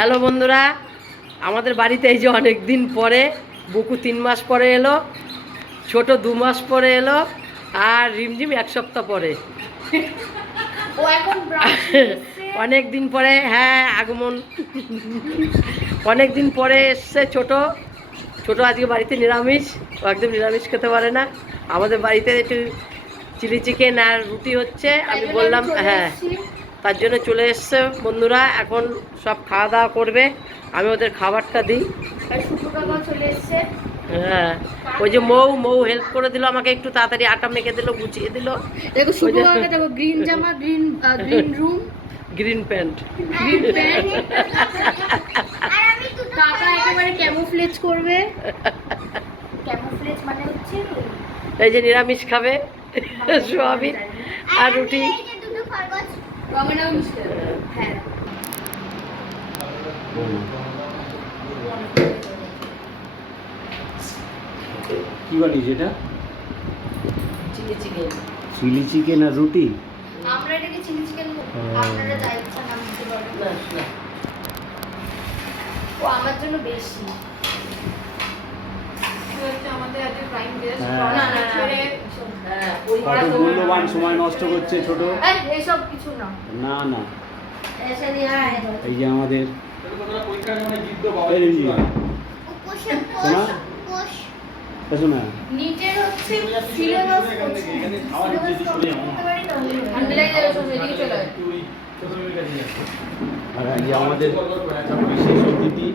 Hello বন্ধুরা, আমাদের বাড়িতে এই যে অনেক দিন পরে বুকু 3 মাস পরে এলো, ছোট 2 মাস পরে এলো, আর রিমঝিম 1 সপ্তাহ পরে। ও এখন অনেক দিন পরে, হ্যাঁ আগমন। অনেক দিন পরে এসছে ছোট। ছোট আজকে বাড়িতে নিরামিষ, ও একদম নিরামিষ খেতে পারে না। আমাদের বাড়িতে একটু চিলি চিকেন আর রুটি হচ্ছে, আমি বললাম হ্যাঁ, তার জন্য চলে এসছে বন্ধুরা। এখন সব খাওয়া দাওয়া করবে, আমি ওদের খাবারটা দিই। চলে এসছে। হ্যাঁ, ওই যে মৌ হেল্প করে দিল আমাকে, একটু তাড়াতাড়ি আটা মেখে দিল, গুছিয়ে দিল। দেখো শুভকাকে দেখো, গ্রিন জামা, green room, green pant. Green pant. আর আমি তো কাকা একেবারে ক্যামোফ্লেজ করবে। ক্যামোফ্লেজ মানে হচ্ছে এই যে নিরামিষ খাবে, সোয়াবিন আর রুটি। এই যে দুটো খরগোশ রমেনা মিষ্টি। হ্যাঁ, কি বানিয়েছ এটা? Chilli chicken. চিলি চিকেন আর রুটি। আমরা এটাকে চিলি চিকেন বলি, আপনারা যা ইচ্ছা নাম দিতে পারেন। না, ও আমার জন্য বেশি। আমাদের আজকে প্রাইম গেস্ট। হ্যাঁ। না না ছেড়ে হ্যাঁ, কত মূল্যবান সময় নষ্ট করছে ছোট। এইসব কিছু না। না না, এসে নিয়ে আয়। এই যে আমাদের এই যে, শোনা শোনা নিচের হচ্ছে সিলেবাস করছে। আর এই যে আমাদের বিশেষ অতিথি,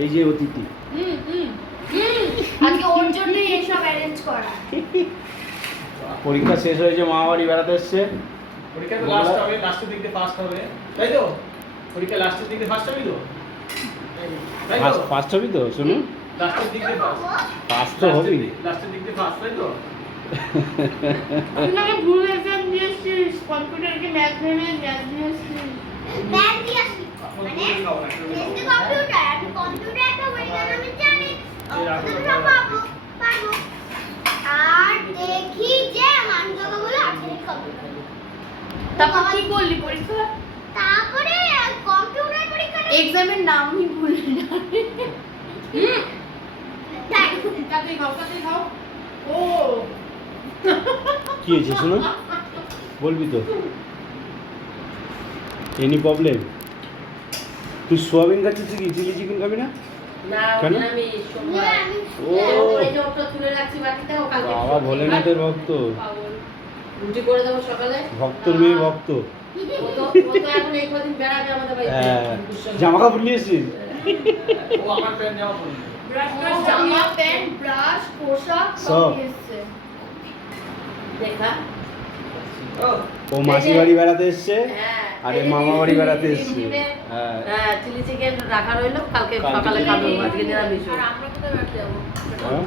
এই যে অতিথি। আজকে ওর জন্যই এইসব অ্যারেঞ্জ করা। পরীক্ষা শেষ হয়েছে, মামা বাড়ি বেড়াতে এসছে। পরীক্ষা তো লাস্ট হবে, লাস্টের দিকে ফার্স্ট হবে, তাই তো? পরীক্ষা লাস্টের দিকে ফার্স্ট হবে তো? তাই তো? ফার্স্ট হবি তো শুনুন, লাস্টের দিকে ফার্স্ট। ফার্স্ট তো হবি। লাস্টের দিকে ফার্স্ট, তাই তো? আপনাকে ভুল এক্সাম দিয়েছিস, কম্পিউটারকে ম্যাথ ভেবে ম্যাথ দিয়েছিস। ম্যাথ দিয়েছিস মানে যেহেতু কম্পিউটার, আমি কম্পিউটার একটা পরীক্ষা আমি জানি ওটা পাবো। আর দেখি যে মানগুলো আছে কম্পিউটার। তারপর কি করলি পরীক্ষা? তারপরে কম্পিউটার পরীক্ষা এক্সামের নামই ভুলে না। তাই কাতে খাও। ও কি হয়েছে শুনুন, বলবি তো? Any problem? তুই সোয়াবিন খাচ্ছিস কি, চিলি চিকেন খাবি না? না, কেন? নিরামিষ সোমবার। ও এই যে ওটা তুলে রাখছি বাটিতে, ও কালকে বাবা ভোলেনাথের ভক্ত, রুটি করে দেবো সকালে। ভক্তর মেয়ে ভক্ত। ও তো এখন এই কদিন বেড়াবে আমাদের বাড়িতে। হ্যাঁ, জামা কাপড় নিয়ে এসেছিস? ও আমার প্যান্ট জামা পরবে। জামা প্যান্ট ব্রাশ পোশাক সব। সব এসেছে। দেখা। ও মাসি বাড়ি বেড়াতে এসছে, হ্যাঁ, আরে মামা বাড়ি বেড়াতে এসছে। হ্যাঁ, হ্যাঁ চিলি চিকেন রাখা রইলো, কালকে কালকে সকালে খাবো, আজকে নিরামিষ। আর আমরা কোথায় বেড়াতে যাবো? হ্যাঁ।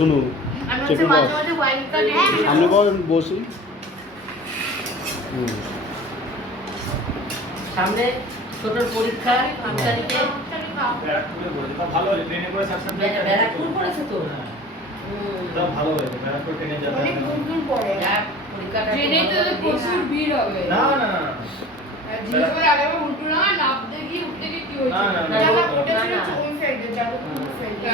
শুনু, আমি চেপে হচ্ছে মাঝে বস। মাঝে ওয়াইল্ড কার্ড সামনে বসি। সামনে ছোটর পরীক্ষা 3 তারিখে। ব্যারাকপুরে বলেছে, তা ভালো হয়েছে, ট্রেনে করে সাকসেস ব্যারাকপুর পড়েছে তো। তা ভালো হয়েছে, ব্যারাকপুর ট্রেনে যাবে। অনেক দূর দূর পড়ে। পরীক্ষাটা ট্রেনে তো প্রচুর ভিড় হবে। না না না জিনিসগুলো আগে আবার উল্টো না নাপ দেখি উঠতে গিয়ে কি হয়েছে? না, না, না, জায়গা না, ওটা না, ছিল না। ওই সাইডে, জায়গা ওই সাইডে।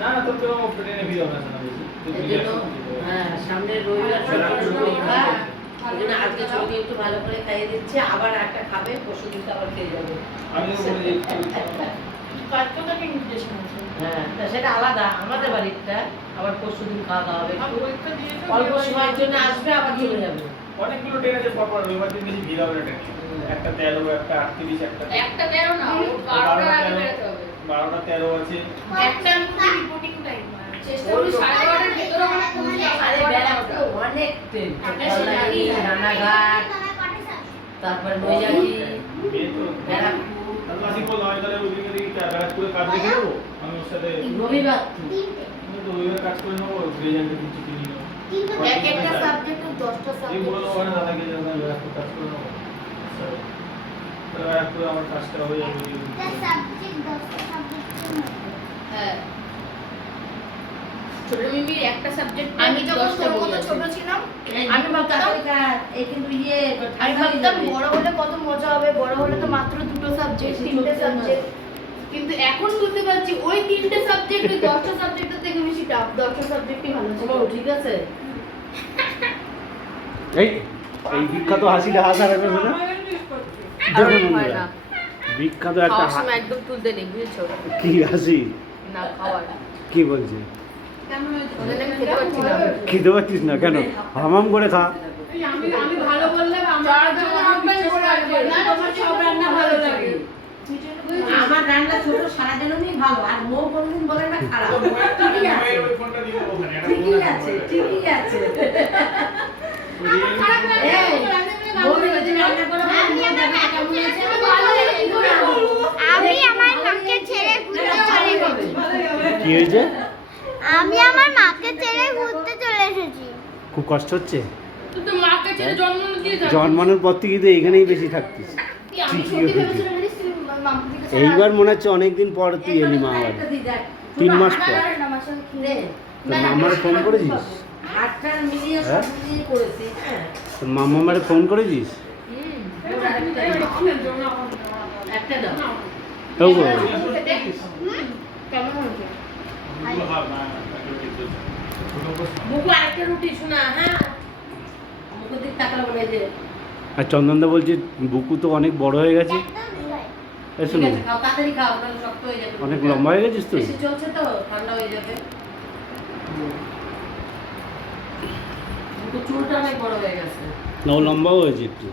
না না, তোর তো ট্রেনে ভিড় হবে না বেশি। তুই এই ভিড় জন্য, আসবে। হ্যাঁ, সামনের রবিবার ছোটর পরীক্ষা। ওই জন্য আজকে ছোটকে একটু ভালো করে খাইয়ে দিচ্ছে, আবার একটা খাবে, পরশু দিনটা আবার খেয়ে যাবে। আমি তো বলে দিই, কালকেও তাকে ইনভিটেশন আছে। হ্যাঁ, তা সেটা আলাদা, আমাদের বাড়িটা আবার পরশু দিন খাওয়া দাওয়া হবে। আর পরীক্ষা দিয়েছে অল্প সময়ের জন্য আসবে, আবার চলে যাবে। অনেকগুলো ট্রেন আছে পরপর, রবিবার দিন বেশি ভিড় হবে না ট্রেনে। একটা 13, একটা 38, একটা 13 না, 12টার আগে বেরোতে হবে। 12টা 13 আছে। একটার মধ্যে রিপোর্টিং টাইম। চেষ্টা করি 12:30টার ভিতরে মানে পৌঁছে যাওয়ার। আরে ব্যারাকপুর অনেক ট্রেন, কল্যাণী, রানাঘাট, তারপরে নৈয়াটি, মেয়ে তো ব্যারাকপুর। তাহলে আসি বললাম, আমি তাহলে ওদিকে দেখি ব্যারাকপুরে কাজ দেখে নেবো, আমি ওর সাথে রবিবার আমি তো রবিবার কাজ করে নেবো, রেজাল্টে কিছু কিনে নেবো। এক একটা সাবজেক্টে 10টা এই বলে সাবজেক্ট। দেবো না দাদাকে যে আমি ব্যারাকপুর কাজ করে নেবো। তাহলে ব্যারাকপুরে আমার কাজটা হয়ে যাবে। হ্যাঁ। ছোট মিমির একটা সাবজেক্ট আমি যখন 10টা বই আছে। ছোট ছিলাম আমি আমি ভাবতাম এই কিন্তু ইয়ে আমি ভাবতাম বড় হলে কত মজা হবে, বড় হলে তো মাত্র 2টো সাবজেক্ট, 3টে সাবজেক্ট। কিন্তু এখন বুঝতে পারছি ওই 3টে সাবজেক্ট 10টা সাবজেক্টের থেকে বেশি টাফ। 10টা সাবজেক্টই ভালো ছিল। ও ঠিক আছে এই এই বিখ্যাত হাসিটা হাসার একটা না দেখুন বন্ধুরা, বিখ্যাত একটা খাওয়ার সময় একদম তুলতে নেই বুঝেছো কি হাসি, না খাওয়ার কি বলছে? ওদের আমি খেতে পারছি না খেতে পারছিস না কেন? হামাম করে খা। আমি ভালো বললে আমার জন্য আপ্যায়ন করে আসবে না, তোমার সব রান্না ভালো লাগে। আমার রান্না ছোট সারাদিনই ভালো আর মো কোনদিন বলে না খারাপ ঠিকই আছে ওই ফোনটা দিয়ে দেবো ওখানে, একটা ঠিকই ফোন আছে ঠিকই আছে খারাপ লাগে না, এই, রান্না করে মো যদি রান্না করে আমি আমার মাকে ছেড়ে ভালো লাগে কি করে আমি আমার মাকে ছেড়ে ঘুরতে চলে গেছি কি হয়েছে? আমি আমার মাকে ছেড়ে ঘুরতে চলে এসেছি খুব কষ্ট হচ্ছে? তুই তো মাকে ছেড়ে জন্ম দিয়ে যাস। জন্মানোর পর থেকে তো এখানেই বেশি থাকতিস। আমি ঠিকই সত্যি হয়েছে। ভেবেছিলাম জানিস তুই মামুর দিকে এইবার মনে হচ্ছে অনেকদিন পর তুই এলি মা বাড়ি, 3 মাস পর। না মাসের খিদে তোর মামার ফোন করেছিস? হাতটা মিলিয়ে হ্যাঁ? সব মিলিয়ে করেছি হ্যাঁ তোর মামারে ফোন করেছিস? একটা দাও ও গো, কেমন হয়েছে? মুখু আরেকটা রুটি শোনা হ্যাঁ মুখের দিক তাকালে বলে যে আর চন্দনদা বলছে বুকু তো অনেক বড় হয়ে গেছে। এই ঠিক শোনো, আছে খাও তাড়াতাড়ি খাও তাহলে শক্ত হয়ে যাবে অনেক লম্বা হয়ে গেছিস তুই। বেশি চলছে তো ঠান্ডা হয়ে যাবে মুখু চুলটা অনেক বড় হয়ে গেছে না, ও লম্বাও হয়েছে একটু।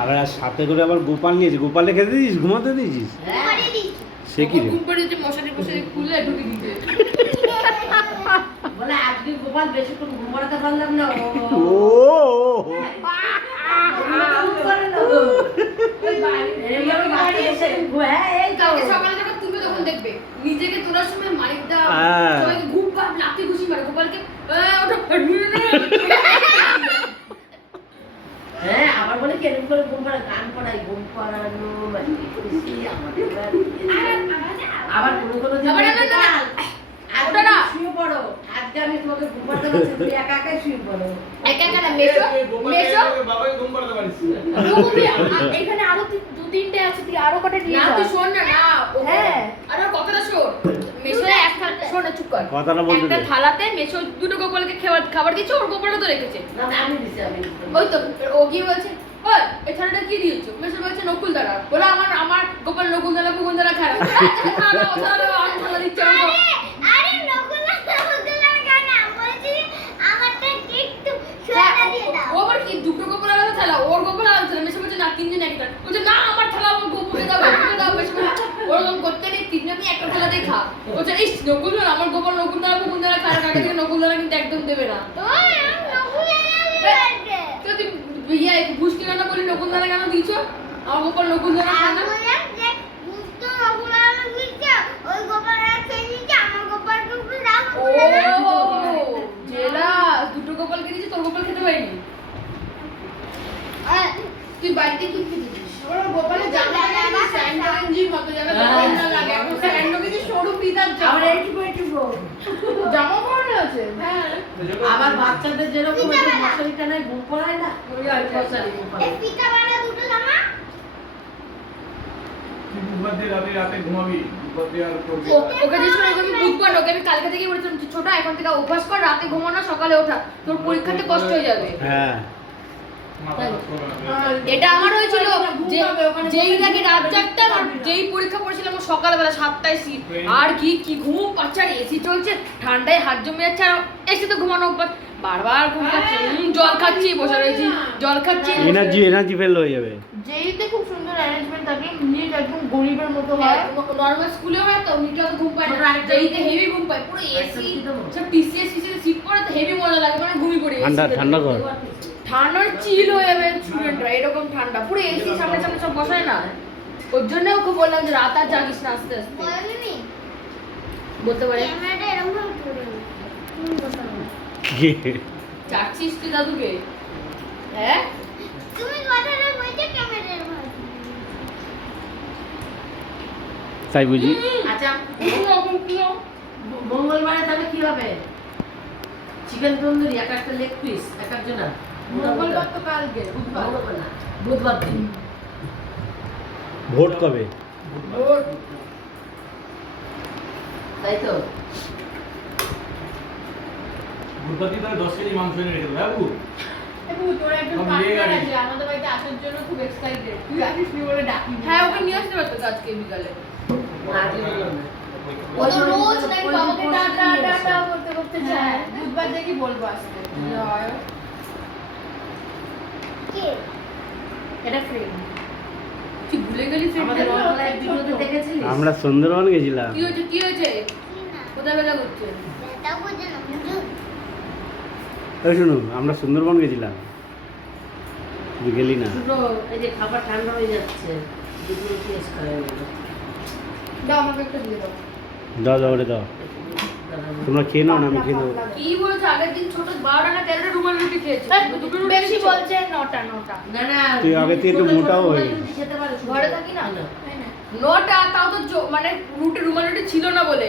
আর আর সাথে করে আবার গোপাল নিয়েছে। গোপালে খেতে দিয়েছিস, ঘুমাতে দিয়েছিস? হ্যাঁ সে কি রে? ঘুম পাড়িয়ে যে মশারি ফশারি খুলে ঢুকে দিতে। বলে আজকে গোপাল বেশিক্ষণ ঘুম পাড়াতে পারলাম না ও কালকে সকালে যখন তুলবে তখন দেখবে নিজেকে তোলার সময় মালিকদা হ্যাঁ। সবাইকে ঘুম পাড় লাফতে ঘুষি মারে গোপালকে ওটা হ্যাঁ আবার বলে কেরম করে ঘুম পাড়া গান পড়াই ঘুম পাড়ানো মানে খুশি আমাদের বাড়ি। আবার কোনো কোনো দিন আবার না, না, না, না। আজকে ওটা না। শুয়ে পড়ো আজকে আমি তোমাকে ঘুম পাড়াতে পারছি তুমি একা একাই শুয়ে পড়ো একা একা না মেশো মেশো বাবাকে ঘুম পাড়াতে পারিস। এখানে আরো 2-3টে আছে তুই আরো কটা নিয়ে যা তুই শোন না না হ্যাঁ আর ওর কথাটা শোন মেশো একটা শোন চুপ কর কথাটা বলতে একটা দে। থালাতে মেশো দুটো গোপালকে খাবার দিয়েছে ওর গোপালটা তো রেখেছে না না, আমি দিছি আমি দিছি। ওই তো ও কি বলছে ওই এই থালাটা কি দিয়েছো মেশো বলছে নকুল দাঁড়া বলে আমার গোপাল নকুল দাঁড়া ফুকুল দাঁড়া খারাপ থালা দিচ্ছে আমাকে। আরে নকুলা নকুলা গানা বলছি আমারটা একটু সোয়াটা দিয়ে দাও ও আবার কি দুটো গোপাল আলাদা থালা ওর গোপাল আলাদা থালা মেশো বলছে না তিনজন একটা বলছে না আমার থালা আমার গোপালকে দাও গোপালকে দাও মেশো বলছে ওরকম করতে নেই তিনজনই একটা থালাতেই খা বলছে ইস নকুল দাঁড়া আমার গোপাল নকুল দাঁড়া ফুকুল দাঁড়া খারাপ আগে থেকে নকুল দাঁড়া কিন্তু একদম দেবে না ওই নকুলা দিবে তো তুই ইয়ে বুঝতে না বলি নকুল দাঁড়া কেন দিয়েছো আমার গোপাল নকুল দাঁড়া খায় না বললাম যে মুক্ত নকুলা দিচ্ছে ওই গোপালরা খেয়ে নিচ্ছে আমার গোপালকে একটু দাও ও জেলা দুটো গোপালকে দিয়েছি তোর গোপাল খেতে পারিনি তুই বাড়িতে কি খেতেছিস আমার গোপালের জামা লাগে স্যান্ডোঞ্জির মতো জায়গা না লাগে এখন স্যান্ডো কিছু সরু পিতার আবার জামা এইটুকু এইটুকু জামা পরানো আছে হ্যাঁ আবার বাচ্চাদের যেরকম একটু মশারি টানায় ঘুম পড়ায় না ওই আর মশারি ঘুম এই পড়ায় পিতা বালা দুটো জামা তুই বুধবার দিয়ে রাতে ঘুমাবি, বুধবার দিয়ে আর করবি না। ওকে জিজ্ঞেস করে ওকে আমি বুধবার ওকে আমি কালকে থেকে বলেছিলাম যে ছোট এখন থেকে অভ্যাস কর রাতে ঘুমানো সকালে ওঠা তোর পরীক্ষাতে কষ্ট হয়ে যাবে হ্যাঁ, মাথা কাজ করবে না। এটা আমার হয়েছিল যে যেই আগে রাত জাগতাম আর যেই পরীক্ষা পড়েছিলাম ও সকালবেলা 7টায় শীত আর কি ঘুম পাচ্ছে আর এসি চলছে ঠান্ডায় হাত জমে যাচ্ছে আর এসিতে ঘুমানো অভ্যাস বারবার ঘুম পাচ্ছে জল খাচ্ছি বসে রয়েছি জল খাচ্ছি এনার্জি ফেল হয়ে যাবে। যেইতে খুব সুন্দর অ্যারেঞ্জমেন্ট থাকে নিট একদম গরিবের মতো হয় নরমাল স্কুলে হয় তো নিটটা তো ঘুম পায় না যেইতে হেভি ঘুম পায় পুরো এসি সব টিসিএস সিট পড়ে তো হেভি মজা লাগে মানে ঘুমিয়ে পড়ে ঠান্ডা কর। ঠান্ডার চিল হয়ে যাবে স্টুডেন্টরা এরকম ঠান্ডা পুরো এসি সামনে সামনে সব বসায় না ওর জন্য ওকে বললাম যে রাত আর জাগিস না আস্তে আস্তে বলনি বলতে পারে ক্যামেরাটা এরকম ভাবে ধরে নি তুমি বসাও চাচ্ছিস তুই দাদুকে হ্যাঁ তুমি কথাটা বলছো ক্যামেরা এরকম ভাবে তাই বুঝি? আচ্ছা কিরকম মঙ্গলবারে তাহলে কি হবে? চিকেন তন্দুরি, এক একটা লেগ পিস, এক একজনা। মঙ্গলবার তো কালকে, বুধবার। মঙ্গলবার না, বুধবার দিন। ভোট কবে? ভোর। তাই তো? বুধবার দিন তাহলে 10 কেজি মাংস এনে রেখে দেবো, হ্যাঁ বাবু? এবু, তোর একজন সব partner বিয়ে গাড়ি। আছে, আমাদের বাড়িতে আসার জন্য খুব excited। তুই আসিস নি বলে ডাকিনি। হ্যাঁ, ওকে নিয়ে আসতে পারতো আজকে বিকালে। না, আজকে বললাম না। ও তো রোজ নাকি বাবাকে টাটা টাটা করতে করতে যায়। বুধবার দেখি বলবো আসতে। জয়। কে? এটা ফ্রেন্ড। তুই ভুলে গেলি আমাদের রথতলায় ভিডিওতে দেখেছিলিস? আমরা সুন্দরবন গেছিলাম। কি হয়েছে কি হয়েছে? কি না? কোথায় ব্যথা করছে? ব্যথা করছে না, বুঝো? ওই শুনো, আমরা সুন্দরবন গেছিলাম। তুই গেলি না। দুটো এই যে খাবার ঠান্ডা হয়ে যাচ্ছে, দুটো টেস করে নেবো। দাও আমাকে একটা দিয়ে দাও। দাও দাও ওরে দাও। তোমরা খেয়ে নাও না, আমি খেয়ে নেবো। কি বলছো? আগের দিন ছোট 12টা না 13টা রুমাল রুটি খেয়েছি। বেশি বলছে 9টা 9টা। না না, তুই আগে থেকে একটু ছোট ছোট মোটাও রুমালি হয়ে রুটি খেতে পারো, ঘরে থাকি না? 9টা, তাও তো মানে রুমাল রুটি ছিল না বলে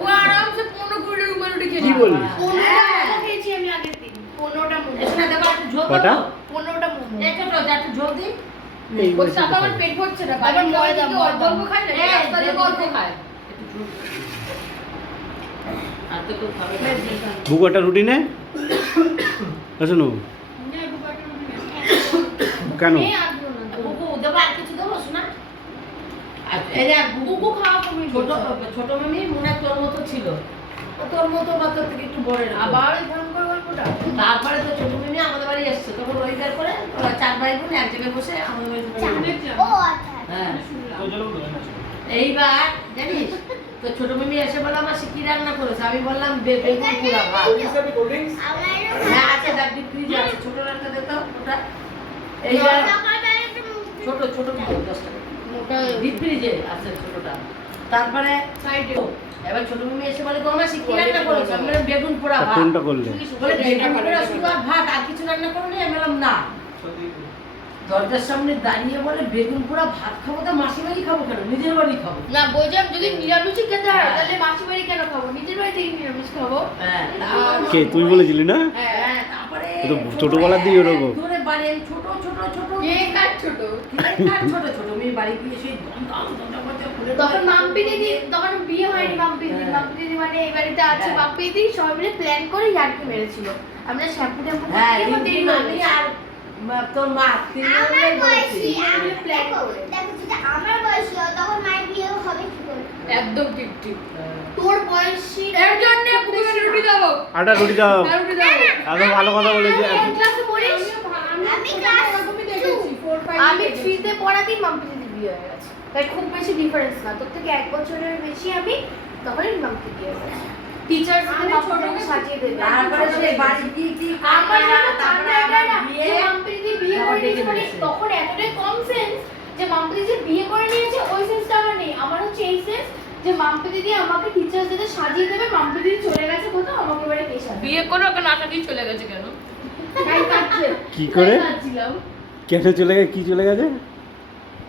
ও আরামসে 15-20 রুমাল রুটি খেয়েছি। কি বলিস? 15টা মোমো খেয়েছি আমি আগের দিন। 15টা মোমো। এর সাথে আবার একটু ঝোল কটা? দেবো? 15টা মোমো। এই ছোট, যা একটু ঝোল দিই। এই ওর বয়সে সাথে তো আমার খাই। পেট ভরছে না। আবার ময়দা অল্প অল্প খাই না, এই, রাস্তা দিয়ে অল্প খায়। একটু ঝোল। আর তো কেউ খাবে না। বুকু একটা রুটি নে। শোনো, কেন? বুকু দেবো, আর কিছু দেবো শোনা? আর এই যে বুকু খাওয়া কমে ছোট ছোট মামি মনে হয় তোর মতো ছিল, ও তোর মতো বা তোর থেকে একটু বড় এরকম। আবার এই ভয়ঙ্কর গল্পটা। তারপরে তো ছোট মামি আমাদের বাড়ি এসছে, তখন রবিবার করে ওরা 4 ভাই বোন এক জায়গায় বসে আমাদের বাড়ি। ও আচ্ছা। হ্যাঁ, তো চলো বলো, এইবার জানিস তো ছোট মামি এসে বলে আমার সে কি রান্না করেছে, আমি বললাম বেগুন পোড়া ভাত। কোল্ড ড্রিঙ্কস হ্যাঁ আছে, ডাক্তার ফ্রিজ আছে, ছোট রান্না দিত ওটা। এইবার ছোট ছোট মতো 10 টাকা মোটা ডিপ ফ্রিজে আছে ছোটটা। তারপরে সাইডে এবার ছোট মামি এসে বলে তোমার সে কি রান্না করেছে, আমি বললাম বেগুন পোড়া তা ভাত। কোনটা করলে? বলে বেগুন পোড়া শুধু আর ভাত, আর কিছু রান্না করনি? আমি বললাম না। দরজার সামনে দাঁড়িয়ে বলে বেগুন পোড়া ভাত খাবো, তো মাসির বাড়ি খাবো কেন, নিজের বাড়ি খাবো। না বলছিলাম যদি নিরামিষই খেতে হয় তাহলে মাসির বাড়ি কেন খাবো, নিজের বাড়ি থেকে নিরামিষ খাবো। হ্যাঁ, কে তুই বলেছিলি না? হ্যাঁ, তারপরে ও তো ছোটবেলার দিকে ওরকম। দূরে বাড়ি, আমি ছোট ছোট ছোট কে কার ছোট? ছোট ছোট মেয়ে বাড়ি গিয়ে সেই দমদম দমদম করতে ফুলের তখন বাগান মাম্পি দিদি, করতে। তখন বিয়ে হয়নি মাম্পি দিদি। হ্যাঁ। মাম্পি দিদি মানে এই বাড়িতে আছে। হ্যাঁ। মাম্পি দিদি সবাই মিলে প্ল্যান করে ইয়ার্কি মেরেছিল। আমরা শ্যাম্পু ট্যাম্পু হ্যাঁ, করে দিদি, দেরি মামি আর তোর মা তিনজনে আমার বয়সী, বলেছি। আমি প্ল্যান দেখো, করে। দেখো যদি আমার বয়সী হয় তখন মায়ের বিয়ে হবে কি করে? একদম ঠিক ঠিক। তোর বয়সী এর জন্য পুকুরে রুটি দাও। আটা রুটি দাও। রুটি দাও। এত ভালো কথা বলেছি। কোন ক্লাসে পড়িস? আমি ক্লাস আমি 3 তে পড়াতেই মাম্পি দিদি বিয়ে হয়ে গেছে। তাই খুব বেশি ডিফারেন্স না। তোর থেকে 1 বছরের বেশি আমি, তখনই মাম্পি বিয়ে হয়ে গেছে। টিচার আমি ছোটকে সাজিয়ে দেবে। তারপরে সে বাড়ি গিয়ে কি আমার জন্য তারপরে ঠান্ডা আবার না বিয়ে। যে মাম্পি দিদি বিয়ে আবার করে নিয়েছে ডেকে মানে নিয়েছে। তখন এতটাই কম সেন্স যে মাম্পি দিদি বিয়ে করে নিয়েছে ওই সেন্সটা আমার নেই। আমার হচ্ছে এই সেন্স যে মাম্পি দিদি আমাকে টিচার্স দিদি সাজিয়ে দেবে, মাম্পি দিদি চলে গেছে কোথাও, আমাকে এবারে কে সাজাবে? বিয়ে করে ওকে না সাজিয়ে চলে গেছে কেন? তাই কাটছে। কি করে? তাই কাটছিলাম। কেন চলে গেছে? কি চলে গেছে?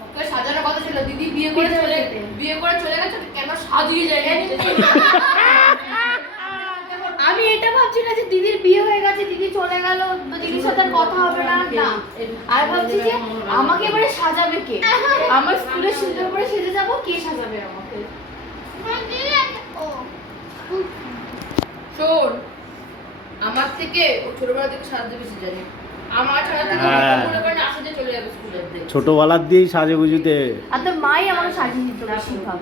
ওকে সাজানোর কথা ছিল, দিদি বিয়ে করে চলে গেছে, কেন সাজিয়ে যায়? আমি এটা ভাবছি না যে দিদির বিয়ে হয়ে গেছে, দিদি চলে গেল, তো দিদির সাথে আর কথা হবে না, না। আর ভাবছি যে আমাকে এবারে সাজাবে কে? আমার স্কুলে সুন্দর করে সেজে যাবো, কে সাজাবে আমাকে? ও শোন, আমার থেকে ও ছোটবেলা থেকে সাজতে বেশি জানে। আমার ছাড়া থেকে হ্যাঁ। মনে করে না আসতে চলে যাবে স্কুলে। ছোটবেলার দিয়েই সাজে গুজুতে। আর তোর মাই আমাকে সাজিয়ে দিত বেশিরভাগ।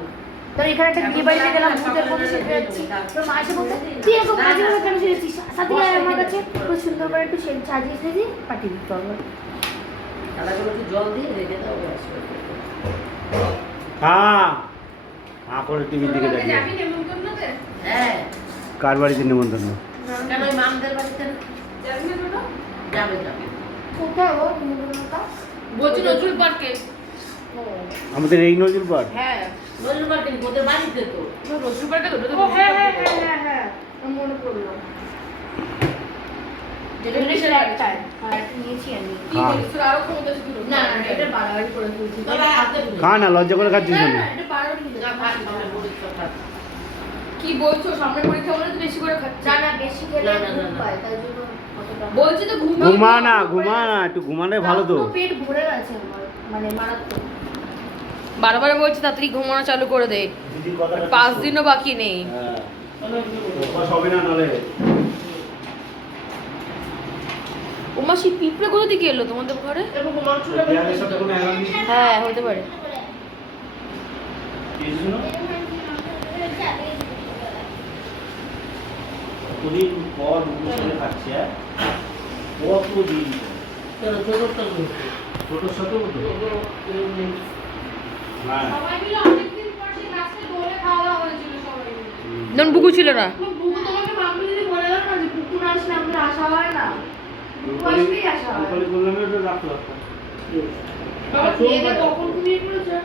তোর এখানে একটা বিয়ে বাড়িতে গেলাম, ভূতের মতো সেজে যাচ্ছি, তোর মা এসে বলছে তুই এরকম কাজে করে কেন সেজেছিস? সাথে আয় আমার কাছে, খুব সুন্দর করে একটু সাজিয়ে সেজে পাঠিয়ে দিত আমার। খেলাগুলো একটু জল দিয়ে রেখে দাও, ব্যাস। হ্যাঁ, হ্যাঁ করে টিভির দিকে ছোটবেলাতে তাকিয়ে। যাবি নেমন্তন্নতে? হ্যাঁ, কার বাড়িতে নিমন্ত্রণ? কেন ওই মামদের বাড়িতে না? যাবি না ছোট? যাবে যাবে। কোথায় ও নিমন্ত্রণটা? বলছি নজরুল পার্কে। আমাদের এই নজরুল পাড়। হ্যাঁ, নজরুল পার্কে ওদের বাড়িতে তো। নজরুল পার্কে তো, ওটা তো ও নজরুল হ্যাঁ হ্যাঁ পার্কে। হ্যাঁ হ্যাঁ হ্যাঁ, আমার মনে পড়লো। যেটা এটা কিসের সেটা বাড়ি? একটাই। আর একটা নিয়েছি আমি। কি হ্যাঁ। বলিস, তোর আরো ক্ষমতা ছিল। না না, এটা বাড়াবাড়ি করে ফেলছি। তবে হাতে তুলে। খা না, লজ্জা করে খাচ্ছিস না কেন? না, এটা বাড়াবাড়ি যা ভাত খাবে, বলিস তো ভাত। কি বলছো সামনে পরীক্ষা বলে তো বেশি করে খাচ্ছি না না বেশি খেলে না, না, না, ঘুম না। পায় তাই জন্য অতটা বলছি তো ঘুমা না একটু ঘুমালে ভালো তো। এখনো পেট ভরে গেছে আমার মানে মারাত্মক। বারবার বলছি তাড়াতাড়ি ঘুমানো চালু করে দে দিদির কথাটা 5 দিনও বাকি নেই হ্যাঁ অভ্যাস হবে না নালে। ও মাসি পিঁপড়ে কোথা থেকে এলো তোমাদের ঘরে দেয়ালের সাথে কোনো অ্যালার্ম নেই হ্যাঁ হতে পারে কিছুদিন কতদিন পর দুপুর সাথে খাচ্ছে কতদিন ছোটোর সাথেও তো হ্যাঁ সবাই মিলে অনেকদিন পর সেই গাছটা দোলে খাওয়া দাওয়া হয়েছিল সবাই মিলে। নন বুকু ছিল না বুকু তোমাকে মাম্মি দিদি বলে দাও না যে বুকু না আসলে আমাদের আসা হয় না। বুকু আসলেই আসা হয়। রূপালী বললাম এটা রাখতে বাবা খেয়ে দিয়ে কখন ঘুমিয়ে পড়েছে?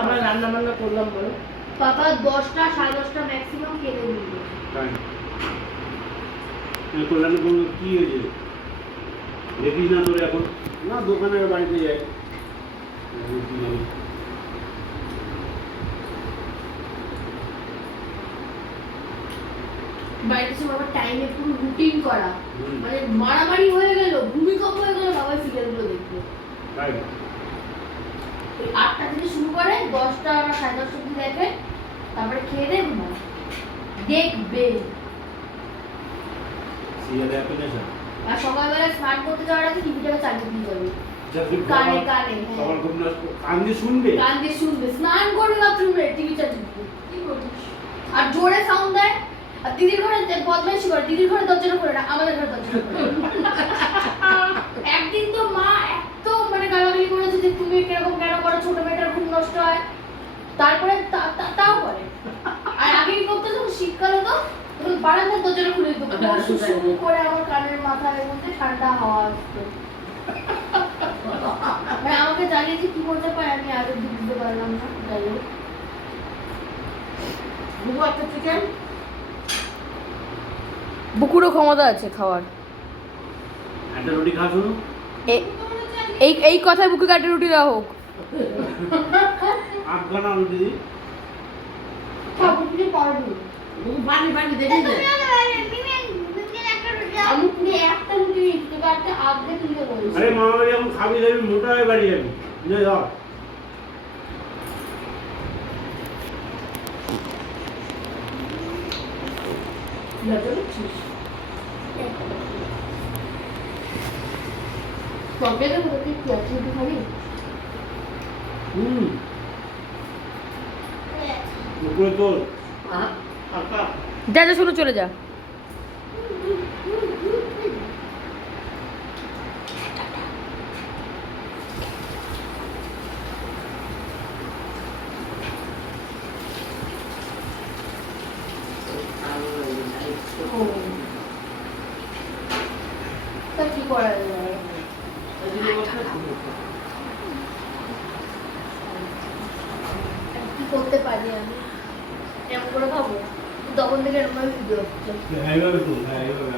আমরা রান্না বান্না করলাম বলো। পাপা 10টা 10:30টা ম্যাক্সিমাম খেতে দিবে। কল্যাণে বললো কি হয়েছে দেখিস না তোর এখন না দোকানের বাড়িতে যাই বাড়িতে এসে বাবা টাইমে পুরো রুটিন করা মানে মারামারি হয়ে গেল ভূমিকম্প হয়ে গেল বাবা সিরিয়ালগুলো দেখবে তাই ওই 8টা থেকে শুরু করে 10টা বা 10:30 অবধি দেখে তারপরে খেয়ে দেয় ঘুমায় দেখবে সিরিয়ালে এত নেশা আর সকালবেলা স্নান করতে যাওয়ার আগে টিভিটাকে চালিয়ে দিয়ে যাবে কানে কানে হ্যাঁ। সবার খুব কান দিয়ে শুনবে কান দিয়ে শুনবে স্নান করবে বাথরুমে টিভি চালিয়ে দিবে কি করছিস আর জোরে সাউন্ড দেয় আর দিদির ঘরে বদমাইশি করে দিদির ঘরে দরজাটা করে না আমাদের ঘরে দরজাটা করে একদিন তো মা এত মানে গালাগালি করেছে যে তুমি কিরকম কেন করো ছোট মেয়েটার ঘুম নষ্ট হয় তারপরে তাও করে আর আগে কি করতো যখন শীতকাল হতো তখন বারান্দার দরজাটা খুলে দিত শুশু করে আমার কানের মাথার মধ্যে ঠান্ডা হাওয়া আসতো মানে আমাকে জানিয়েছি কি করতে পারে আমি আগে বুঝতে পারলাম না যাই হোক বুবু একটা চিকেন বুকুরও ক্ষমতা আছে খাওয়ার একটা রুটি খা শুনো এই কথায় বুকে কাটে রুটি দেওয়া হোক আফগানা রুটি দিই সব কিছু পারবো বুবু পানি পানি দেখি যে আমি পুরো একটা রুটি তোকে একটা আধে কিলো বলেছি আরে মামা বাড়ি এখন খাবি যাবি মোটা হয়ে বাড়ি যাবি নে ধর তরকারিটা কোথা থেকে কি আছে একটু খাবি উপরে তোর যা যা শুনো চলে যা তা কি করা যায় কি করতে পারি আমি এমন করে খাবো তখন থেকে এরকম ভাবে ভিডিও হচ্ছে এইভাবে তো হ্যাঁ এইভাবে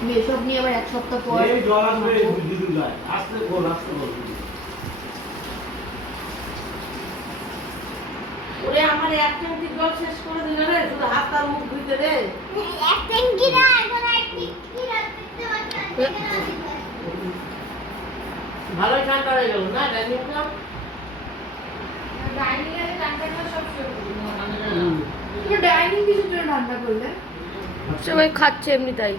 আমি এসব নিয়ে আবার 1 সপ্তাহ পর এই জল আসবে দিদুন যায় আস্তে বল ওরে আমার এক ট্যাঙ্কি জল শেষ করে দিল রে শুধু হাত আর মুখ ধুইতে রে এক ট্যাঙ্কি না এখন এক ট্যাঙ্কি রাখতে ভালোই ঠান্ডা হয়ে গেল না ডাইনিংটা ডাইনিং এর ঠান্ডাটা সব শুরু করবে। পুরো ডাইনিং কিছু জন্য ঠান্ডা করলে সবাই খাচ্ছে এমনি তাই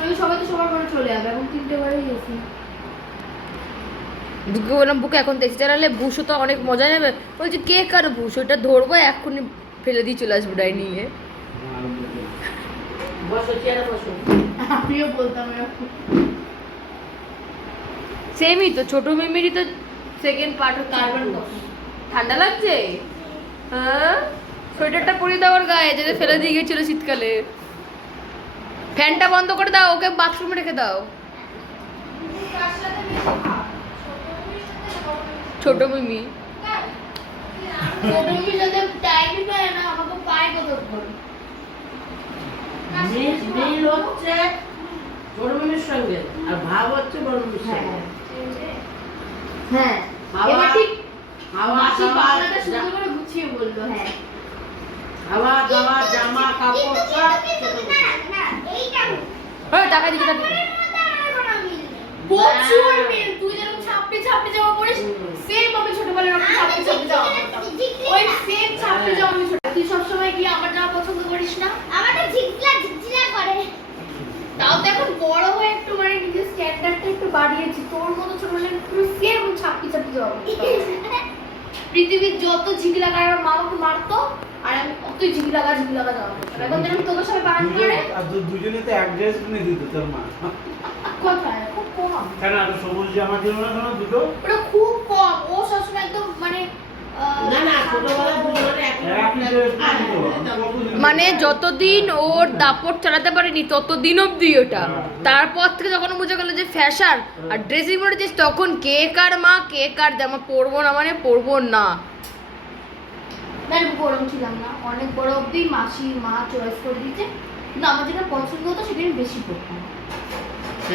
আমি সবাই তো সবার ঘরে চলে যাবে এখন 3টে বারেই গেছি বুকে বললাম বুকে এখন দেখছি চালালে ভুষো তো অনেক মজা নেবে বলছি কে কার ভুষোটা ধরবো এক্ষুনি ফেলে দিয়ে চলে আসবো ডাইনিংয়ে বসো চেয়ারে বসো আমিও বলতাম এরকম সেমই তো ছোট মেমেরই তো সেকেন্ড পার্ট হচ্ছে কার্বন ঠান্ডা লাগছে হ্যাঁ সোয়েটারটা পরিয়ে দাও ওর গায়ে যাতে ফেলে দিয়ে গেছিল শীতকালে ফ্যানটা বন্ধ করে দাও ওকে বাথরুমে রেখে দাও কার সাথে বেশি খাও? ছোট মিমির সাথে ছোট মিমি তুমি যদি টাইমই পায় না আমাকে পায় কতক্ষণ মিল হচ্ছে বড় মিমির সঙ্গে আর ভাব হচ্ছে বড় মিমির সঙ্গে হ্যাঁ হ্যাঁ হাওয়া, এবার ঠিক হাওয়া, মাসি হাওয়া, বাংলাটা সুন্দর করে গুছিয়ে বললো। হ্যাঁ খাওয়া দাওয়া জামা কাপড় সব ছোট ছোট। ওই টাকা দিকে টাকা দিকে। প্রচুর মিল, তুই যেরকম ছাপড়ি ছাপড়ি জামা পরিস সেম আমি ছোটবেলায় এরকম ছাপড়ি ছাপড়ি জামা পরতাম। ওই সেম ছাপড়ি জামা আমি ছোট। তুই সবসময় গিয়ে আমার জামা পছন্দ করিস না? আমারটা ঝিকঝিলা ঝিকঝিলা করে। তাও তো এখন বড় হয়ে একটু মানে নিজের স্ট্যান্ডার্ডটা একটু বাড়িয়েছি। তোর মতো ছোটবেলায় পুরো সেম ছাপড়ি ছাপড়ি জামা পরতাম। পৃথিবীর যত ঝিগলাগা আমার মা আমাকে মারতো আর আমি অতই ঝিগলাগা জামা পরতাম। এখন যখন তোদের সাথে বারণ করে আর দুজনে তো এক ড্রেস কিনে দিত তোর মা। কোথায় খুব কম, কেন আর সবুজ জামা ছিল না তোমার দুটো? ওটা খুব কম। ও সবসময় একদম মানে না না ছোটবেলায় দুজনে একই একই ড্রেস কিনে দিত। মানে যতদিন ওর দাপট চালাতে পারেনি ততদিন অব্দি ওটা। তারপর থেকে যখন বুঝে গেল যে ফ্যাশন আর ড্রেসিং মোডে যে তখন কে কার মা কে কার জামা পরবো না মানে পরবো না। আমি গরম ছিলাম না, অনেক বড় অব্দি মাসি মা চয়েস করে দিতে, কিন্তু আমার যেটা পছন্দ হতো সেটা আমি বেশি পরতাম।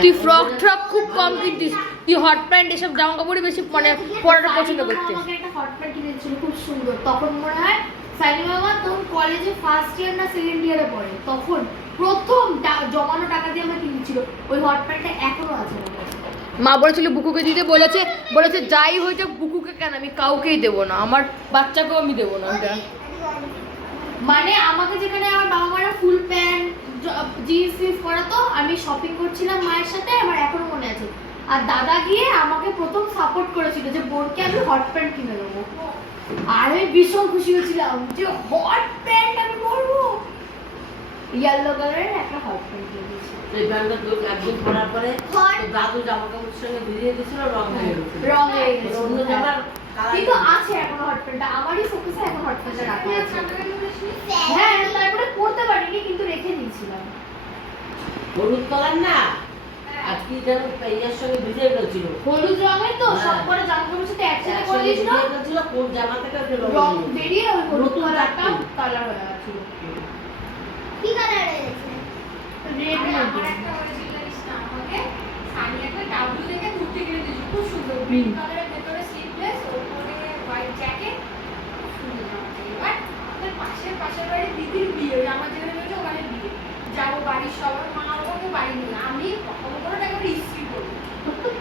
তুই ফ্রক ট্রক খুব কম কিনতিস, তুই হট প্যান্ট এসব জামা কাপড়ই বেশি মানে পরাটা পছন্দ করতিস। আমাকে একটা হট প্যান্ট কিনে দিয়েছিল খুব সুন্দর, তখন মনে হয় সাইনি মামা তখন কলেজে ফার্স্ট ইয়ার না সেকেন্ড ইয়ারে পড়ে, তখন প্রথম জমানো টাকা দিয়ে আমরা কিনেছিল ওই হট প্যান্টটা এখনো আছে। মা বলেছিল বুকুকে দিতে, বলেছে যাই হয়ে যাক বুকুকে কেন আমি কাউকেই দেবো না, আমার বাচ্চাকেও আমি দেবো না ওটা। মানে আমাকে যেখানে আমার বাবা মারা ফুল প্যান্ট জিন্স ফিন্স পরাতো, আমি শপিং করছিলাম মায়ের সাথে, আমার এখনো মনে আছে। আর দাদা গিয়ে আমাকে প্রথম সাপোর্ট করেছিল যে বোনকে আমি হট প্যান্ট কিনে দেবো। আর আমি ভীষণ খুশি হয়েছিলাম যে হট প্যান্ট আমি পরবো। ইয়েলো কালারের একটা হট প্যান্ট কিনেছি। এই প্যান্টটা তো একদিন পরার পরে তোর দাদু জামা কাপড়ের সঙ্গে ভিজিয়ে দিয়েছিল, রং হয়ে গেছিল। রং হয়ে গেছে অন্য জামার কিন্তু আছে এখন হট প্যান্টটা, আমারই শোকেসে এখন হট প্যান্টটা রাখা আছে। হ্যাঁ তারপরে পরতে পারিনি কিন্তু রেখে দিয়েছিলাম। হলুদ কালার না আর কি যেন পেঁয়াজের সঙ্গে ভিজিয়ে গেছিল, হলুদ রঙের তো সব করে জামা কাপড়ের সাথে একসাথে করে দিয়েছিল, ভিজিয়ে গেছিল, কোন জামা থেকে একটা রং বেরিয়ে ওই হলুদ নতুন কালারটা রাখি। কালার হয়ে গেছিল। কি কালার হয়েছে? রেড আমার একটা হয়েছিল জানিস না, আমাকে সানি একটা ডাব্লু দেখে কুর্তি কিনে দিয়েছিল, খুব সুন্দর গ্রিন কালারের, ভেতরে স্লিভলেস, ওপরে হোয়াইট জ্যাকেট, সুন্দর জামাটা। এবার আমাদের পাশের বাড়ি দিদির বিয়ে, ওই আমার যেখানে রয়েছে ওখানে বিয়ে, যাবো বাড়ির সবার, মা ওকে বাড়ি নিয়ে, আমি কখনো একবার ইস্ত্রি করবো,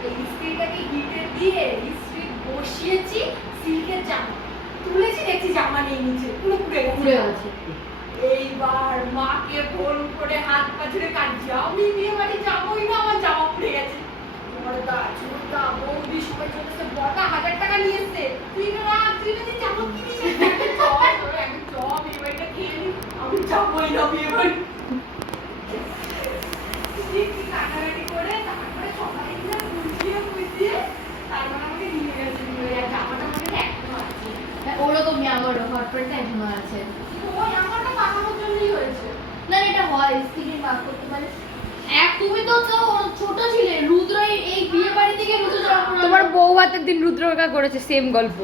এই ইস্ত্রিটাকে হিটে দিয়ে ইস্ত্রি বসিয়েছি, সিল্কের জামা তুলেছি, দেখছি জামা নেই নিচে, পুরো পুড়ে পুড়ে গেছে। গেছে। এইবার মাকে ফোন করে হাত পা ছেড়ে কাঁদছি, আমি বিয়ে বাড়ি যাবোই না, আমার জামা পুড়ে গেছে। বড়দা ছোটদা বৌদি সবাই চলেছে, বড়দা 1000 টাকা নিয়ে এসছে, তুই না জামা কিনিস, আমি চল বিয়ে বাড়িটা খেয়ে নি, আমি যাবোই না বিয়ে বাড়ি। কাটাকাটি করে তারপরে সবাই মিলে বুঝিয়ে তারপর আমাকে নিয়ে গেছে, জামাটা আমাকে এখনো আছে। ওরকমই আমারও হট প্যান্টটা এখনো আছে। ওই আমারটা পাঠানোর জন্যই হয়েছে। না এটা হয় স্ত্রীর মাপ করতে পারে। তুমি তো ছোট ছিলে, রুদ্র এই বিয়ে বাড়ি থেকে রুদ্র তোমার বউ হাতের দিন রুদ্রকা করেছে সেম গল্প।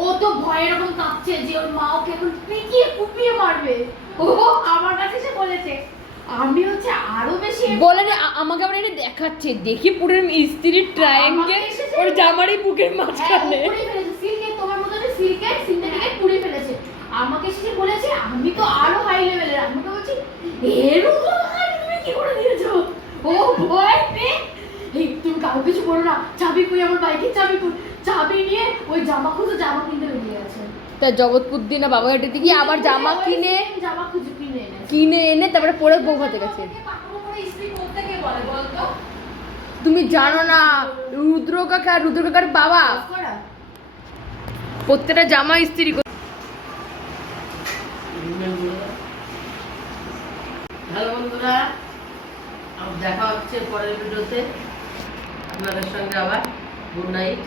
ও তো ভয়ে এরকম কাঁপছে যে ওর মা ওকে এখন পিটিয়ে কুপিয়ে মারবে। ও আমার কাছে এসে বলেছে, আমি হচ্ছে আরো বেশি বলে না আমাকে আবার এটা দেখাচ্ছে, দেখি পুরো স্ত্রীর ট্রায়াঙ্গেল ওর জামারই বুকের মাঝখানে পুড়ে ফেলেছে, সিল্কের তোমার মতো যে সিল্কের সিন্থেটিকের পুড়ে ফেলেছে। আমাকে এসে বলেছে আমি তো আরো হাই লেভেলের, আমাকে বলছি এরকম তুমি কি করে দিয়েছো। ও ভয় পেয়ে এই তুমি কাউকে কিছু বলো না, চাবি কই আমার বাইকের চাবি কই, চাবি নিয়ে ওই জামা খুঁজে জামা কিনতে বেরিয়ে গেছে। তা জগৎপুর দিনা বাবাঘাটে থেকে আবার জামা জামা খুঁজে কিনে এনে তারপরে পরে বউ হাতে গেছে। পাঠানো করে ইস্ত্রি করতে কে বলে বলতো? তুমি জানো না রুদ্র কাকার বাবা প্রত্যেকটা জামা ইস্ত্রি হ্যালো বন্ধুরা, আবার দেখা হচ্ছে পরের ভিডিওতে আপনাদের সঙ্গে আবার। Good night.